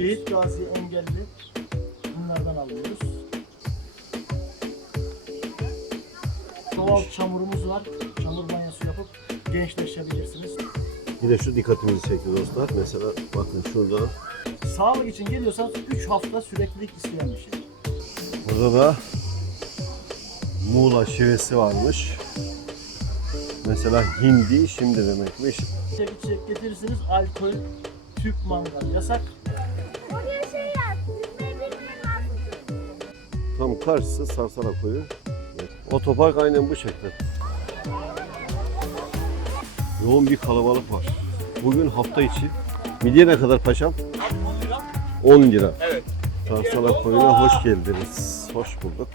Şehit Gazi engelli bunlardan alıyoruz. Doğal çamurumuz var. Çamur banyosu yapıp gençleşebilirsiniz. Bir de şu dikkatimizi çekti dostlar. Mesela bakın şurada. Sağlık için geliyorsanız 3 hafta süreklilik isteyen bir şey. Burada da Muğla şivesi varmış. Mesela hindi şimdi demekmiş. İçecek içecek getirirsiniz. Alkol, tüp mangal yasak. Karşısı Sarsara koyu. Otopark aynen bu şekilde. Yoğun bir kalabalık var. Bugün hafta içi. Midye ne kadar paşam? 10 lira. Evet. Sarsara koyuna hoş geldiniz. Hoş bulduk.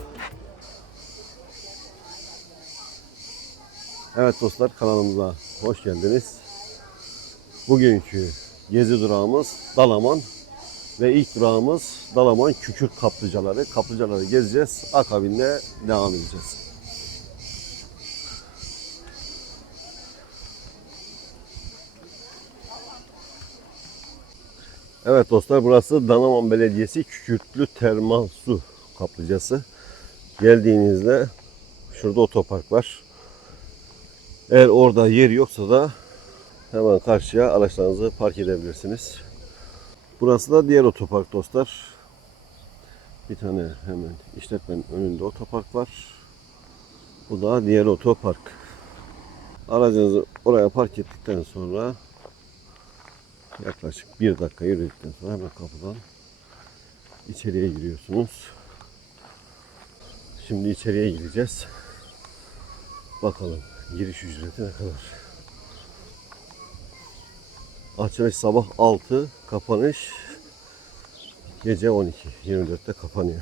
Evet dostlar kanalımıza hoş geldiniz. Bugünkü gezi durağımız Dalaman ve ilk durağımız Dalaman Kükürt Kaplıcaları. Kaplıcaları gezeceğiz. Akabinde devam edeceğiz. Evet dostlar burası Dalaman Belediyesi Kükürtlü Termal Su Kaplıcası. Geldiğinizde şurada otopark var. Eğer orada yer yoksa da hemen karşıya araçlarınızı park edebilirsiniz. Burası da diğer otopark dostlar. Bir tane hemen işletmenin önünde otopark var. Bu da diğer otopark. Aracınızı oraya park ettikten sonra yaklaşık bir dakika yürüdükten sonra hemen kapıdan içeriye giriyorsunuz. Şimdi içeriye gireceğiz. Bakalım giriş ücreti ne kadar? Açılış sabah 6, kapanış gece 12. 24'te kapanıyor.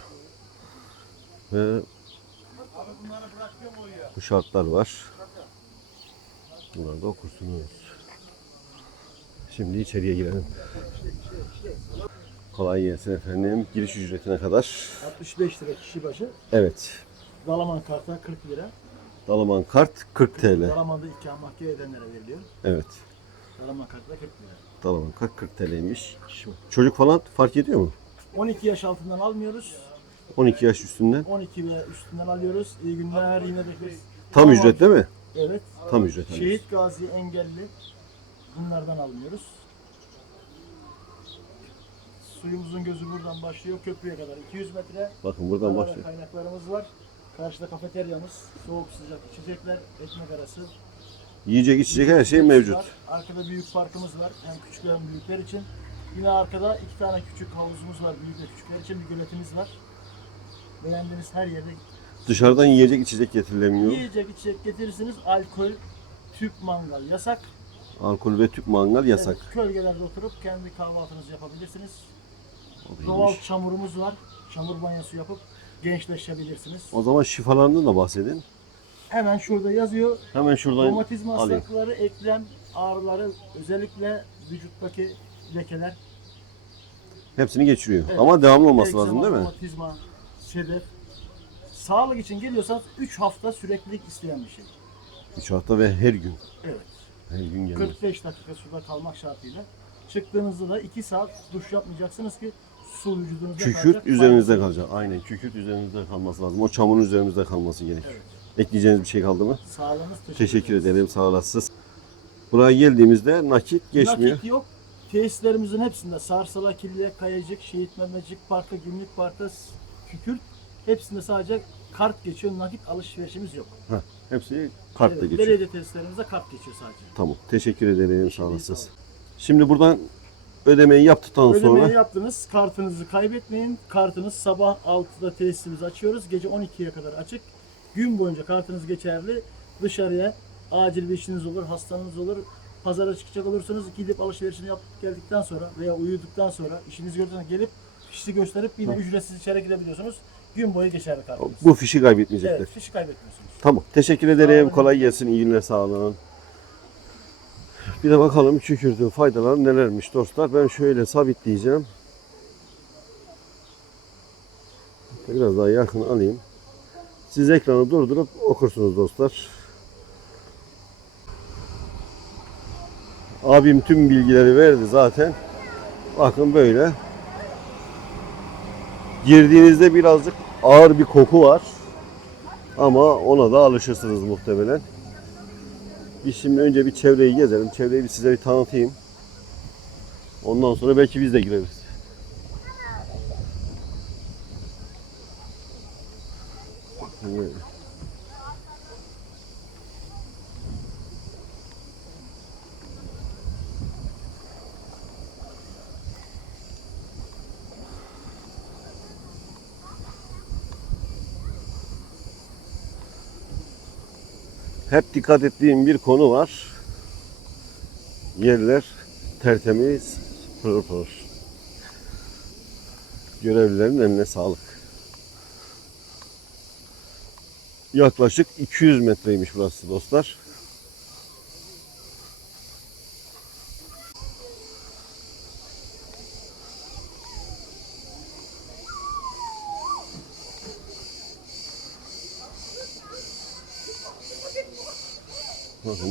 Ve bu şartlar var. Bunları da okursunuz. Şimdi içeriye girelim. Kolay gelsin efendim. Giriş ücretine kadar. 65 lira kişi başı. Evet. Dalaman karta 40 lira. Dalaman kart 40 TL. Dalaman'da ikametgah edenlere veriliyor. Evet. Dalaman kartı da 40 lira. Dalaman kart 40 TL'ymiş. Çocuk falan fark ediyor mu? 12 yaş altından almıyoruz. 12 yaş üstünden. 12 ve üstünden alıyoruz. İyi günler yine bekleriz. Tam ücret değil mi? Evet. Tam ücret. Şehit Gazi engelli bunlardan almıyoruz. Suyumuzun gözü buradan başlıyor köprüye kadar 200 metre. Bakın buradan Burada başlıyor. Kaynaklarımız var. Karşıda kafeteryamız, soğuk sıcak içecekler, ekmek arası. Yiyecek içecek her şey mevcut. Var. Arkada büyük parkımız var. Hem küçükler hem büyükler için. Yine arkada iki tane küçük havuzumuz var. Büyük ve küçükler için bir göletimiz var. Beğendiğiniz her yerde Dışarıdan yiyecek içecek getirilemiyor. yiyecek içecek getirirsiniz. Alkol, tüp mangal yasak. Alkol ve tüp mangal yasak. Evet, kölgelerde oturup kendi kahvaltınızı yapabilirsiniz. Doğal çamurumuz var. Çamur banyosu yapıp gençleşebilirsiniz. O zaman şifalarından da bahsedin. Hemen şurada yazıyor. Hemen şuradan Romatizma alayım. hastalıkları, eklem ağrıları, özellikle vücuttaki lekeler. Hepsini geçiriyor. Evet. Ama devamlı olması Ekzema, lazım değil mi? Romatizma, sedef. Sağlık için geliyorsanız 3 hafta süreklilik isteyen bir şey. 3 hafta ve her gün. Evet. Her gün gelir. 45 dakika suda kalmak şartıyla. Çıktığınızda da 2 saat duş yapmayacaksınız ki su vücudunuzda Kükürt kalacak. üzerinizde kalacak. Aynen kükürt üzerinizde kalması lazım. O çamurun üzerimizde kalması gerekir. Evet. Ekleyeceğiniz bir şey kaldı mı? Sağlığınız teşekkür, Teşekkür ederim. Sağ olasınız. Buraya geldiğimizde nakit geçmiyor. Nakit yok. Tesislerimizin hepsinde Sarsala, Kilye, Kayacık, Şehit Mehmetçik Parkı, Gümrük Parkı, Kükürt hepsinde sadece kart geçiyor. Nakit alışverişimiz yok. Heh, hepsi kartla Evet, geçiyor. Belediye tesislerimizde kart geçiyor sadece. Tamam. Teşekkür ederim. Sağ olasınız. Şimdi buradan ödemeyi yaptıktan Ödemeyi sonra yaptınız. Kartınızı kaybetmeyin. Kartınız sabah 6'da tesisimizi açıyoruz. Gece 12'ye kadar açık. Gün boyunca kartınız geçerli. Dışarıya acil bir işiniz olur, hastanız olur. Pazara çıkacak olursunuz. Gidip alışverişini yapıp geldikten sonra veya uyuduktan sonra işiniz gördüğünüz gelip fişi gösterip yine ücretsiz içeri girebiliyorsunuz. Gün boyu geçerli kartınız. bu fişi kaybetmeyecekler. Evet, fişi kaybetmiyorsunuz. Tamam. Teşekkür ederim. Kolay gelsin. İyi günler. Sağ olun. Bir de bakalım kükürtün faydaları nelermiş dostlar. Ben şöyle sabitleyeceğim. Biraz daha yakın alayım. Siz ekranı durdurup okursunuz dostlar. Abim tüm bilgileri verdi zaten. Bakın böyle. Girdiğinizde birazcık ağır bir koku var. Ama ona da alışırsınız muhtemelen. Biz şimdi önce bir çevreyi gezelim. Çevreyi bir size bir tanıtayım. Ondan sonra belki biz de gireriz. Evet. Hep dikkat ettiğim bir konu var. Yerler tertemiz, pırıl pırıl. Görevlilerin eline sağlık. Yaklaşık 200 metreymiş burası dostlar.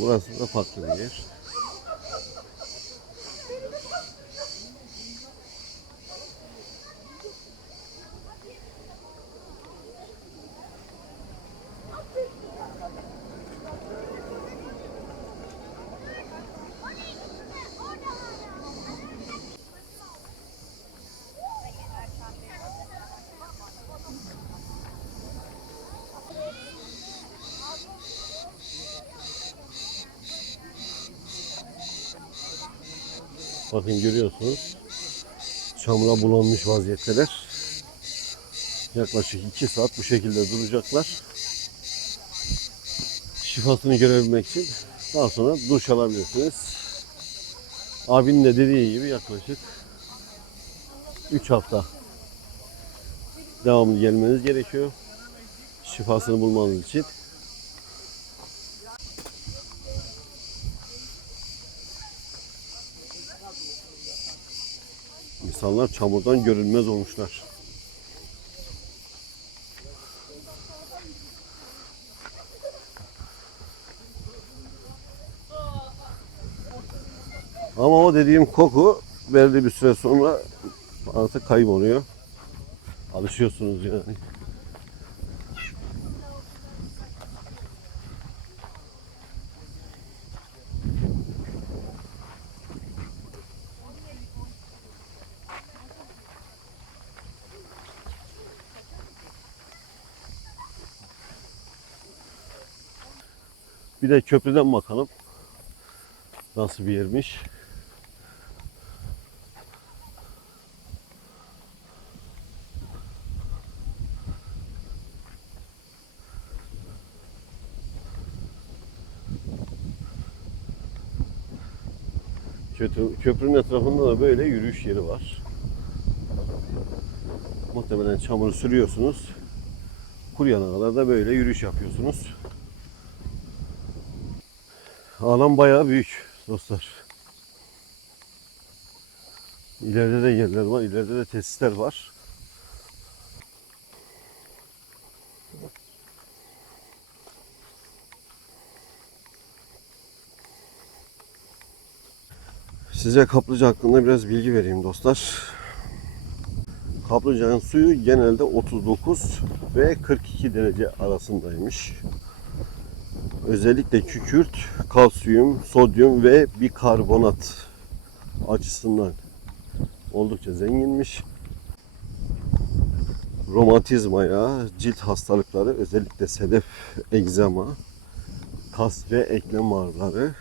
Burası da farklı bir yer. Bakın görüyorsunuz. Çamura bulanmış vaziyetteler. Yaklaşık 2 saat bu şekilde duracaklar. Şifasını görebilmek için daha sonra duş alabilirsiniz. Abinin de dediği gibi yaklaşık 3 hafta devamlı gelmeniz gerekiyor. Şifasını bulmanız için. İnsanlar çamurdan görünmez olmuşlar. Ama o dediğim koku belli bir süre sonra artık kayboluyor. Alışıyorsunuz yani. Bir de köprüden bakalım. Nasıl bir yermiş. Köprünün etrafında da böyle yürüyüş yeri var. Muhtemelen çamuru sürüyorsunuz. Kuruyana kadar da böyle yürüyüş yapıyorsunuz. Alan bayağı büyük dostlar. İleride de yerler var, ileride de tesisler var. Size kaplıca hakkında biraz bilgi vereyim dostlar. Kaplıcanın suyu genelde 39 ve 42 derece arasındaymış. Özellikle kükürt, kalsiyum, sodyum ve bikarbonat açısından oldukça zenginmiş. Romatizmaya, cilt hastalıkları, özellikle sedef, egzama, kas ve eklem ağrıları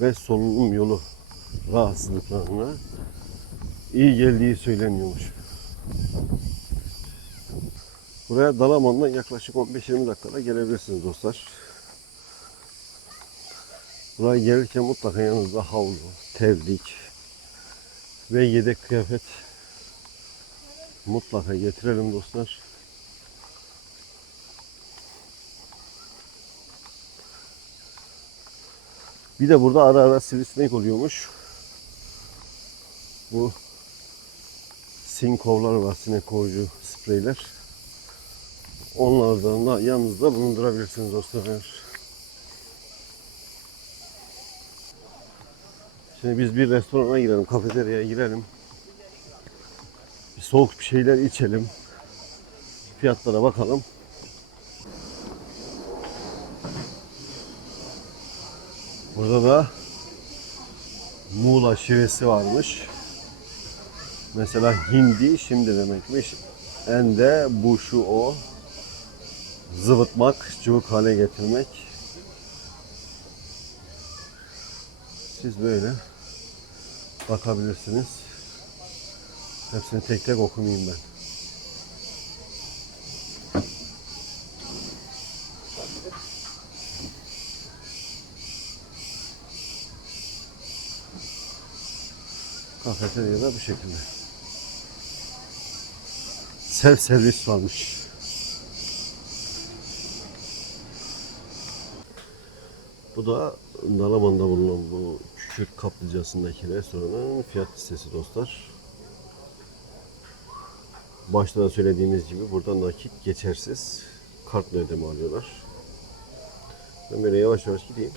ve solunum yolu rahatsızlıklarına iyi geldiği söyleniyormuş. Buraya Dalaman'dan yaklaşık 15-20 dakikada gelebilirsiniz dostlar. Buraya gelirken mutlaka yanınızda havlu, terlik ve yedek kıyafet mutlaka getirelim dostlar. Bir de burada ara ara sivrisinek oluyormuş. Bu sinkovlar var, sinek kovucu spreyler. Onlardan da yanınızda bulundurabilirsiniz dostlar. Şimdi biz bir restorana girelim, kafeteryaya girelim. Bir soğuk bir şeyler içelim. Fiyatlara bakalım. Burada da Muğla şivesi varmış. Mesela hindi şimdi demekmiş. Ende bu şu o. Zıvıtmak, cıvık hale getirmek. Siz böyle bakabilirsiniz. Hepsini tek tek okumayayım ben. Kafeteryada bu şekilde. Self servis varmış. Da Dalaman'da bulunan bu Kükürt kaplıcasındaki restoranın fiyat listesi dostlar. Başta da söylediğimiz gibi burada nakit geçersiz. Kartla ödeme alıyorlar. Ben böyle yavaş yavaş gideyim.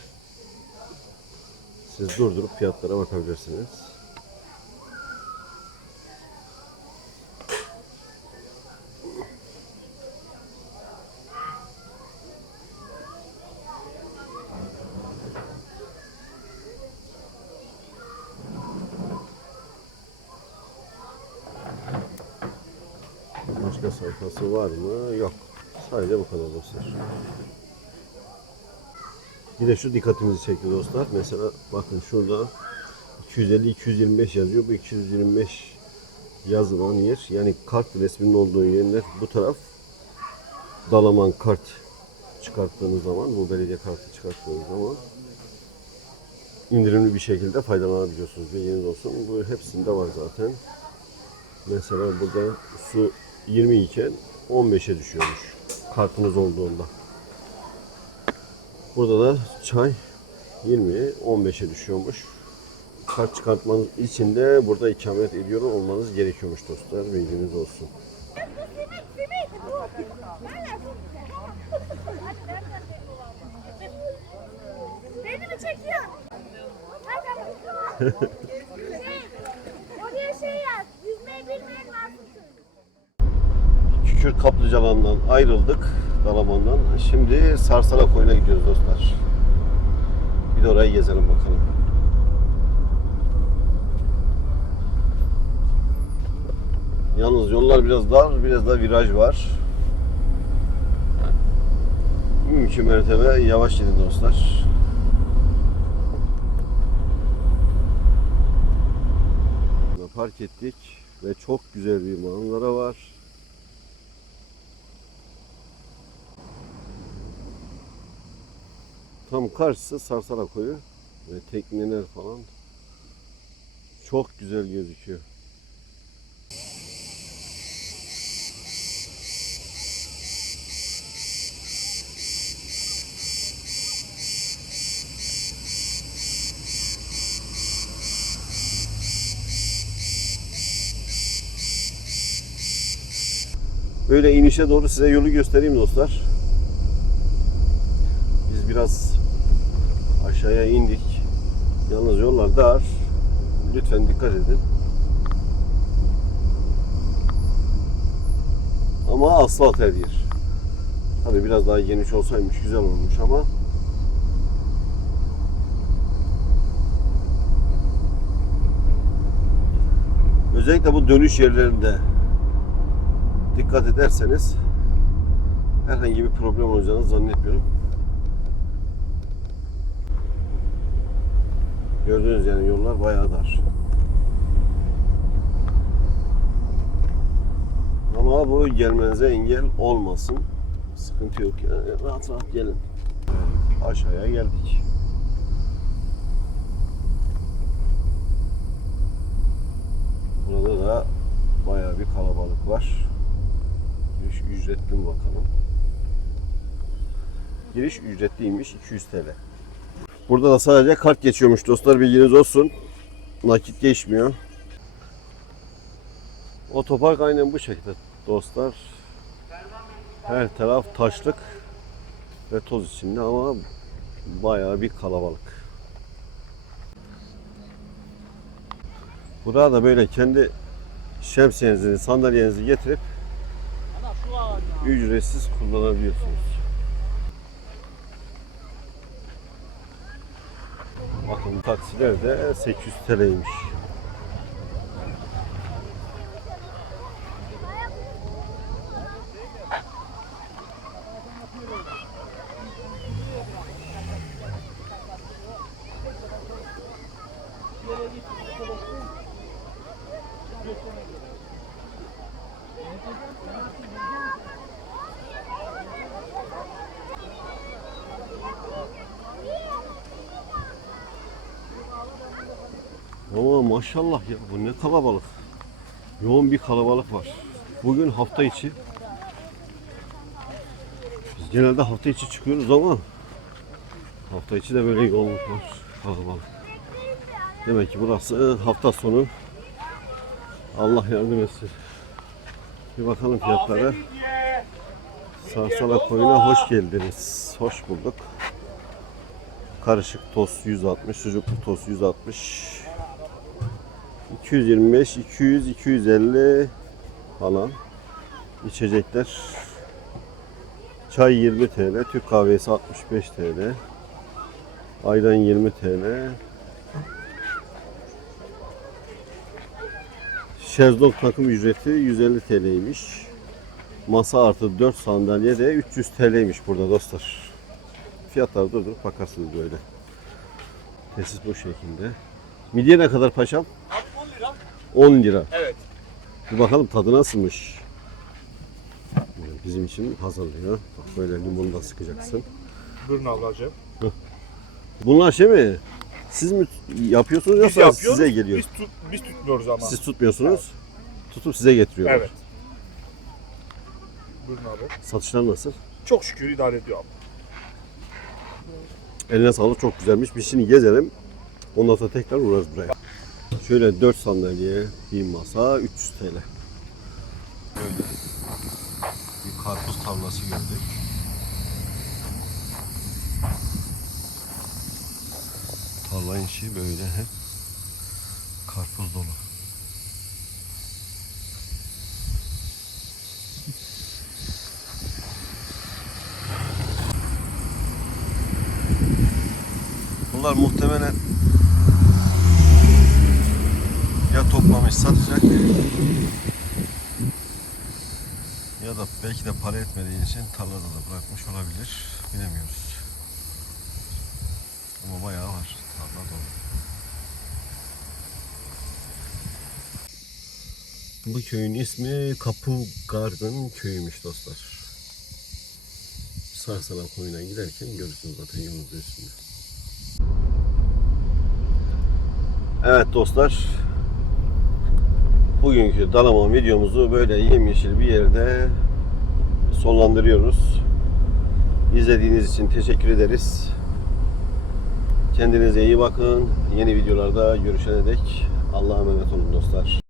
Siz durdurup fiyatlara bakabilirsiniz. Başka sayfası var mı? Yok. Sadece bu kadar dostlar. Bir de şu dikkatimizi çekti dostlar. Mesela bakın şurada 250-225 yazıyor. Bu 225 yazılan yer. Yani kart resminin olduğu yerler bu taraf Dalaman kart çıkarttığınız zaman, bu belediye kartı çıkarttığınız zaman indirimli bir şekilde faydalanabiliyorsunuz. Bilginiz olsun. Bu hepsinde var zaten. Mesela burada su 20 iken 15'e düşüyormuş kartınız olduğunda. Burada da çay 20 15'e düşüyormuş. Kart çıkartmanız için de burada ikamet ediyor olmanız gerekiyormuş dostlar. Bilginiz olsun. Beni mi çekiyor? Hadi bakalım. Şey, Oraya şey yaz. Yüzmeyi bilmeyen varsın. Kükürt kaplıcalarından ayrıldık Dalaman'dan. Şimdi Sarsala Koyun'a gidiyoruz dostlar. Bir de orayı gezelim bakalım. Yalnız yollar biraz dar, biraz da viraj var. Mümkün mertebe yavaş gidin dostlar. Park ettik ve çok güzel bir manzara var. Tam karşısı Sarsara koyu ve tekneler falan çok güzel gözüküyor. Böyle inişe doğru size yolu göstereyim dostlar. Biz biraz aşağıya indik. Yalnız yollar dar. Lütfen dikkat edin. Ama asfalt her yer. Tabi biraz daha geniş olsaymış güzel olmuş ama özellikle bu dönüş yerlerinde dikkat ederseniz herhangi bir problem olacağını zannetmiyorum. Gördüğünüz yani yollar bayağı dar. Ama bu gelmenize engel olmasın. Sıkıntı yok yani. Rahat rahat gelin. Aşağıya geldik. Burada da bayağı bir kalabalık var. Giriş ücretli mi bakalım. Giriş ücretliymiş 200 TL. Burada da sadece kart geçiyormuş dostlar bilginiz olsun. Nakit geçmiyor. Otopark aynen bu şekilde dostlar. Her taraf taşlık ve toz içinde ama bayağı bir kalabalık. Burada da böyle kendi şemsiyenizi, sandalyenizi getirip ücretsiz kullanabiliyorsunuz. Bakın taksiler de 800 TL'ymiş. Ama maşallah ya bu ne kalabalık. Yoğun bir kalabalık var. Bugün hafta içi. Biz genelde hafta içi çıkıyoruz ama hafta içi de böyle yoğunluk var. Kalabalık. Demek ki burası hafta sonu. Allah yardım etsin. Bir bakalım fiyatlara. Sarsala koyuna hoş geldiniz. Hoş bulduk. Karışık tost 160, sucuklu tost 160. 225, 200, 250 falan içecekler. Çay 20 TL, Türk kahvesi 65 TL. Ayran 20 TL. Şezlong takım ücreti 150 TL'ymiş. Masa artı 4 sandalye de 300 TL'ymiş burada dostlar. Fiyatlar durdurup bakarsınız böyle. Tesis bu şekilde. Midye ne kadar paşam? 10 lira. Evet. Bir bakalım tadı nasılmış. Bizim için hazırlıyor. Bak böyle limonu da sıkacaksın. Buyurun ablacığım. Bunlar şey mi? Siz mi yapıyorsunuz Biz yoksa yapıyoruz. size geliyor? Biz, tut, biz tutmuyoruz ama. Siz tutmuyorsunuz. Tutup size getiriyorlar. Evet. Buyurun abi. Satışlar nasıl? Çok şükür idare ediyor abi. Eline sağlık çok güzelmiş. Biz şimdi gezelim. Ondan sonra tekrar uğrarız buraya. Şöyle 4 sandalye, bir masa 300 TL. Böyle bir karpuz tarlası gördük. Tarla içi böyle hep karpuz dolu. Bunlar muhtemelen ya toplamış satacak ya da belki de para etmediği için tarlada da bırakmış olabilir. Bilemiyoruz. Ama bayağı var. Tarla dolu. Bu köyün ismi Kapı Gargın köyüymüş dostlar. Sarsalan koyuna giderken görürsünüz zaten yolunuzun üstünde. Evet dostlar. Bugünkü Dalaman videomuzu böyle yemyeşil bir yerde sonlandırıyoruz. İzlediğiniz için teşekkür ederiz. Kendinize iyi bakın. Yeni videolarda görüşene dek Allah'a emanet olun dostlar.